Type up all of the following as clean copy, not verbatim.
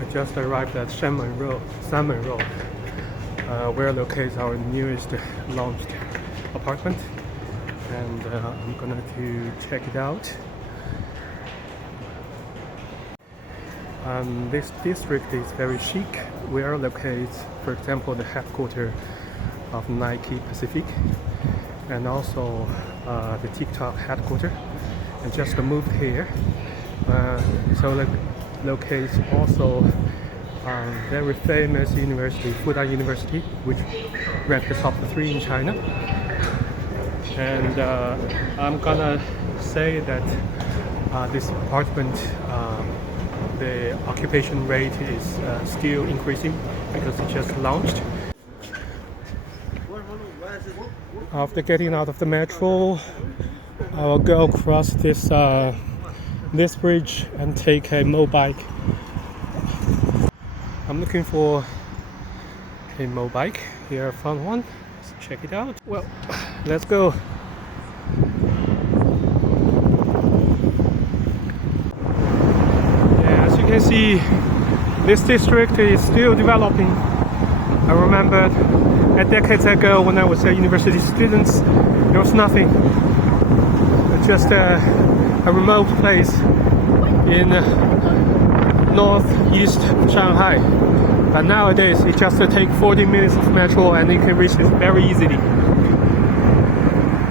I just arrived at Salmon Road, where locates our newest launched apartment, and I'm gonna to check it out. This district is very chic, where locates, for example, the headquarters of Nike Pacific, and also the TikTok headquarters. I just moved here, so locates also very famous university, Fudan University, which ranked the top 3 in China. And I'm gonna say that this apartment, the occupation rate is still increasing because it just launched. After getting out of the metro, I will go across this bridge and take a mobike. I'm looking for a mobike. Here I found one. Let's check it out. Well, let's go. Yeah, as you can see, this district is still developing. I remember decades ago when I was a university student, there was nothing. Just a remote place in northeast Shanghai. But nowadays it just takes 40 minutes of metro and you can reach it very easily.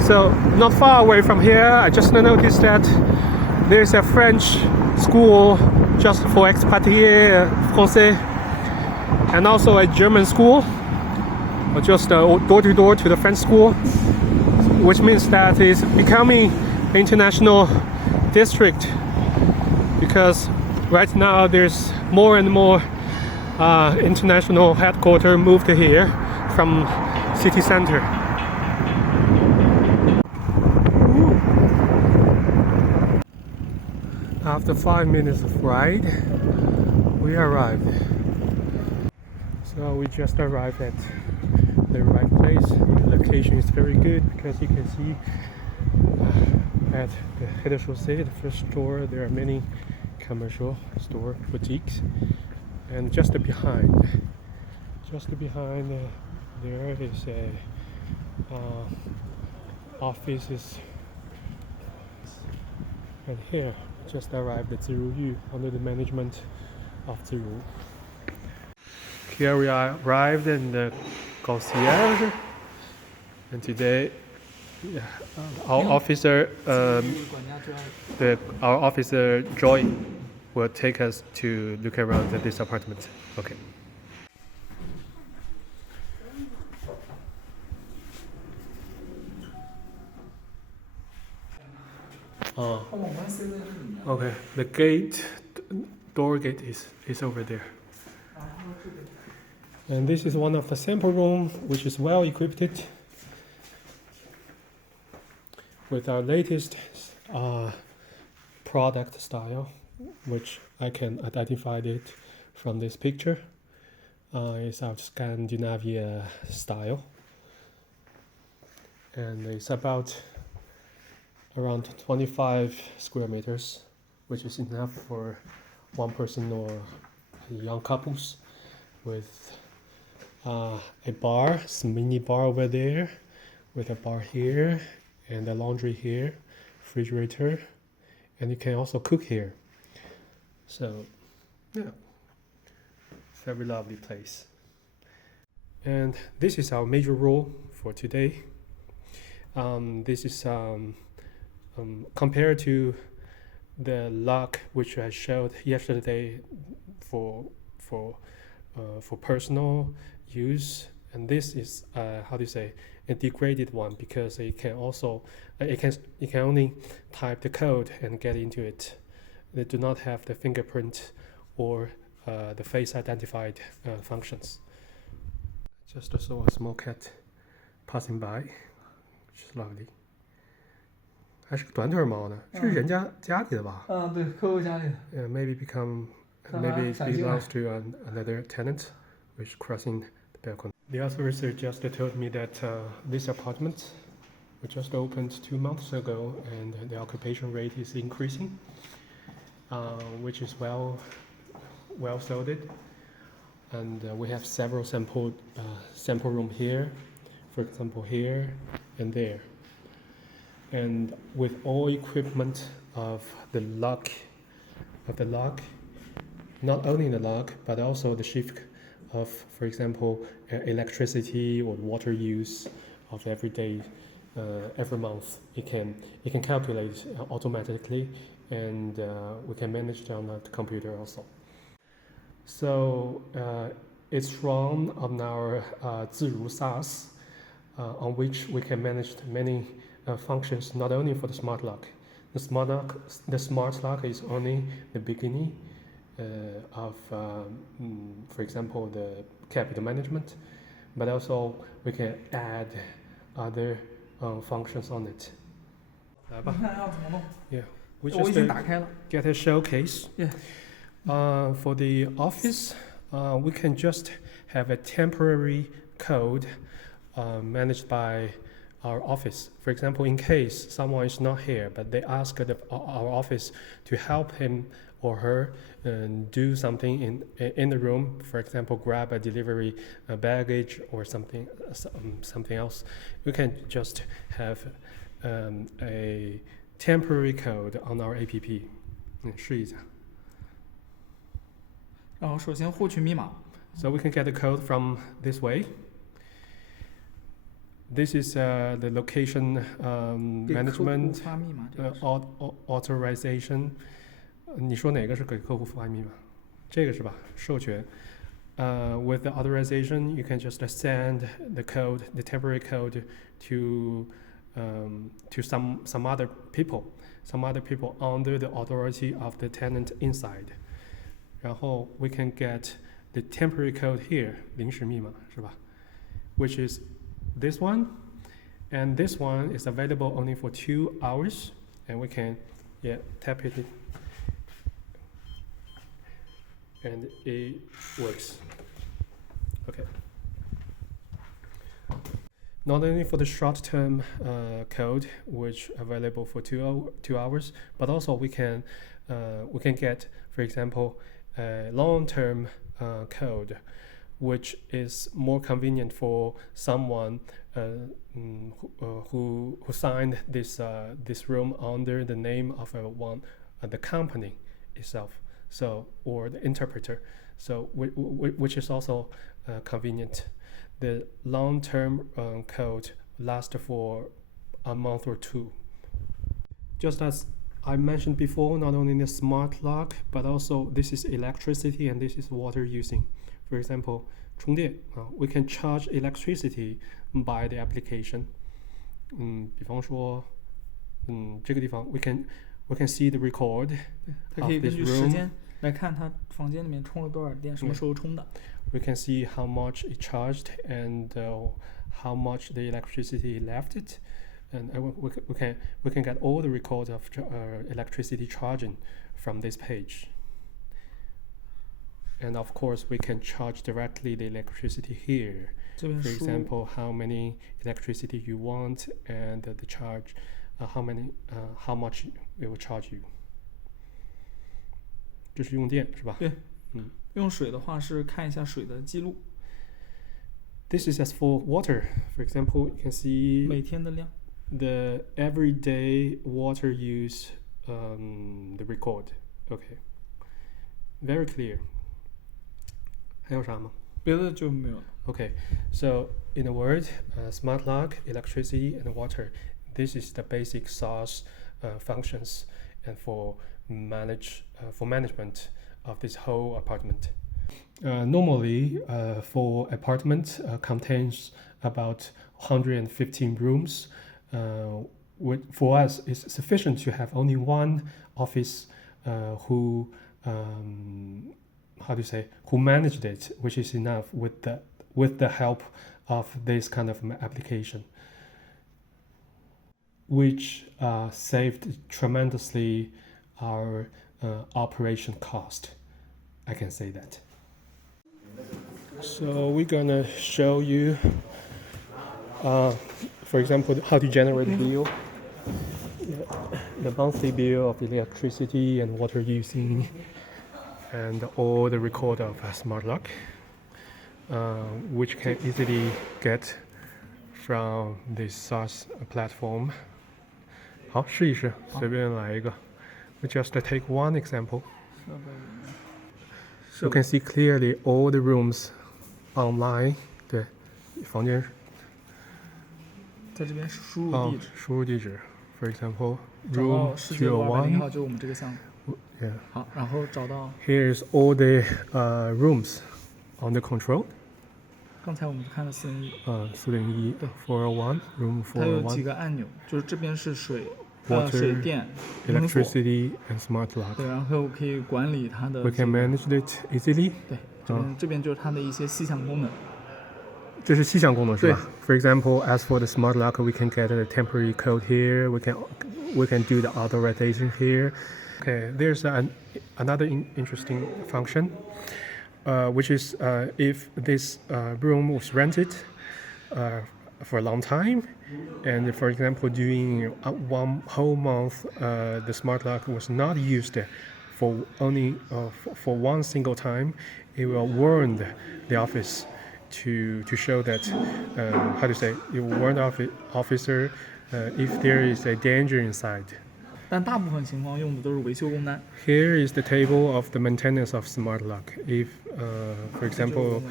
So not far away from here, I just noticed that there's a French school just for expatriés français, and also a German school, or just door to door to the French school, which means that it's becoming an international district, because right now there's more and more international headquarters moved here from city center. After 5 minutes of ride, we arrived. So we just arrived at the right place. The location is very good because you can see at the head of chaussee, the first store, there are many commercial store boutiques, and just behind there is a offices, and here just arrived at Ziroom under the management of Ziroom. Here we arrived in the concierge, and today our officer Joy will take us to look around at this apartment. Okay. Okay. The door gate is over there. And this is one of the sample rooms, which is well equipped with our latest product style, which I can identify it from this picture. It's our Scandinavia style, and it's about around 25 square meters, which is enough for one person or young couples, with a bar, some mini bar over there, with a bar here and a laundry here, refrigerator, and you can also cook here. So yeah, very lovely place. And this is our major rule for today. This is compared to the lock which I showed yesterday for personal use, and this is how do you say, a degraded one, because it can also you can only type the code and get into it. They do not have the fingerprint or the face identified functions. Just saw a small cat passing by, which is lovely. 还是个短腿猫呢，是人家家里的吧？对，客户家里的。Yeah, maybe it belongs to another tenant, which crossing the balcony. The officer just told me that this apartment just opened 2 months ago, and the occupation rate is increasing, which is well well sorted, and we have several sample room here, for example here and there, and with all equipment of the lock, not only the lock but also the shift of, for example, electricity or water use of every day, every month. It can calculate automatically, and we can manage it on the computer also. So it's run on our Ziroom SAAS, on which we can manage many functions, not only for the smart lock. The smart lock is only the beginning of, for example, the capital management, but also we can add other functions on it. 来吧。你看要怎么弄？ Yeah, we 我已 just 经打开了。 get a showcase. Yeah. For the office, we can just have a temporary code managed by our office. For example, in case someone is not here, but they ask our office to help him or her do something in the room, for example, grab a delivery baggage or something else, we can just have a temporary code on our app. 试一下。然后首先获取密码。 So we can get the code from this way. This is the location 给客户 management 发密码这个是 authorization. 你说哪个是给客户发密码？这个是吧？授权。With the authorization, you can just send the code, the temporary code, to some other people under the authority of the tenant inside. 然后 we can get the temporary code here, 临时密码是吧？ Which is this one, and this one is available only for 2 hours, and we can tap it, and it works. Okay. Not only for the short-term code, which available for 2 hours, but also we can get, for example, a long-term code, which is more convenient for someone who signed this room under the name of the company itself, so, or the interpreter, so which is also convenient. The long-term code lasts for a month or 2. Just as I mentioned before, not only the smart lock, but also this is electricity and this is water using. For example, 充电, we can charge electricity by the application. 比方说, 这个地方 we can see the record 它可以 of 根 this 据时 room. 间来看它房间里面充了多少电，什么时候充的。 We can see how much it charged and how much the electricity left it, and we can get all the records of electricity charging from this page. And of course, we can charge directly the electricity here. 这边 For 输 example, how many electricity you want and the charge, how much it will charge you. 这是用电是吧？对。用水的话是看一下水的记录。 This is as for water. For example, you can see 每天的量。 the everyday water use, the record. Okay. Very clear. 还有啥吗？别的就没有了。 Okay, so in a word, smart lock, electricity, and water. This is the basic SAAS functions, and for management of this whole apartment. Normally, for apartment contains about 115 rooms. For us, it's sufficient to have only one office who managed it, which is enough with the help of this kind of application, which saved tremendously our operation cost. I can say that. So we're gonna show you, for example, how to generate the bill, the monthly bill of electricity and water using. and all the record of Smartlock, which can easily get from this SaaS platform. 好，试一试，随便来一个。We just take one example. You can see clearly all the rooms online. 对，房间。在这边输入地址。输入地址。For example, 找到 room 世界500号 01. 就是我们这个项目。Yeah. 好，然后找到。Here's all the rooms under control. 刚才我们看了401。401。对。401 room 401. 它有几个按钮，就是这边是水电、electricity and Smartlock. 对，然后可以管理它的。We can manage it easily. 对，这边就是它的一些细项功能。这是细项功能是吧？ For example, as for the Smartlock, we can get a temporary code here. We can do the authorization here. Okay, there's another interesting function, which is if this room was rented for a long time, and for example, during one whole month, the Smartlock was not used for only for one single time, it will warn the office to show that how to say, it will warn the officer if there is a danger inside. 但大部分情况用的都是维修工单。Here is the table of the maintenance of Smartlock. If, for example,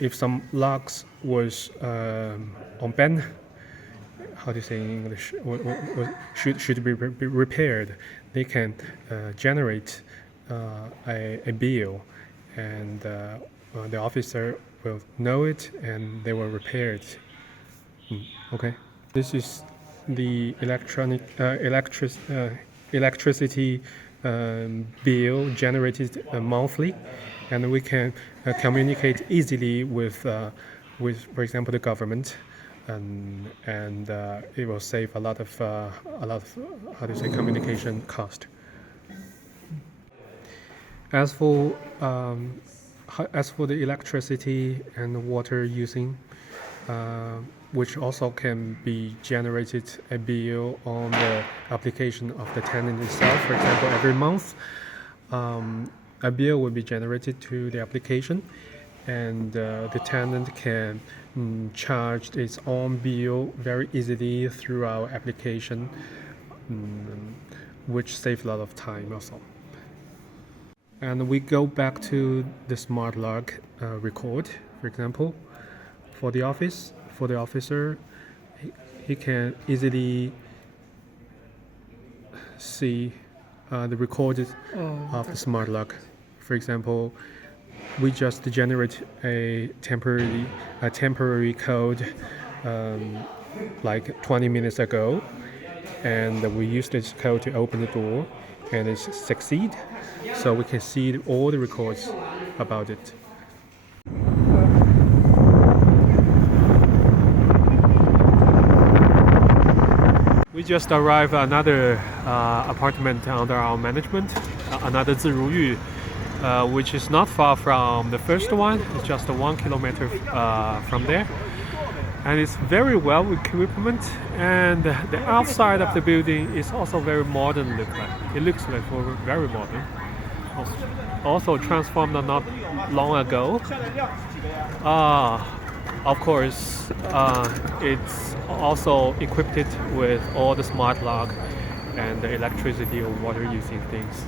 if some locks was on bend, how do you say in English? Should be repaired. They can generate a bill, and the officer will know it, and they will repair it. Okay, this is the electricity bill generated monthly, and we can communicate easily with, for example, the government, and it will save a lot of how to say communication cost. As for the electricity and water using, which also can be generated a bill on the application of the tenant itself. For example, every month, a bill will be generated to the application, and the tenant can charge its own bill very easily through our application, which saves a lot of time also. And we go back to the Smartlock record, for example, for the officer, he can easily see the record of the Smartlock. For example, we just generate a temporary code like 20 minutes ago, and we use this code to open the door, and it succeed. So we can see all the records about it. We just arrived at another apartment under our management, another Ziroom, which is not far from the first one. It's just 1 kilometer from there, and it's very well equipment. And the outside of the building is also very modern. It looks like very modern. Also transformed not long ago. Of course, it's also equipped with all the Smartlock and the electricity or water using things.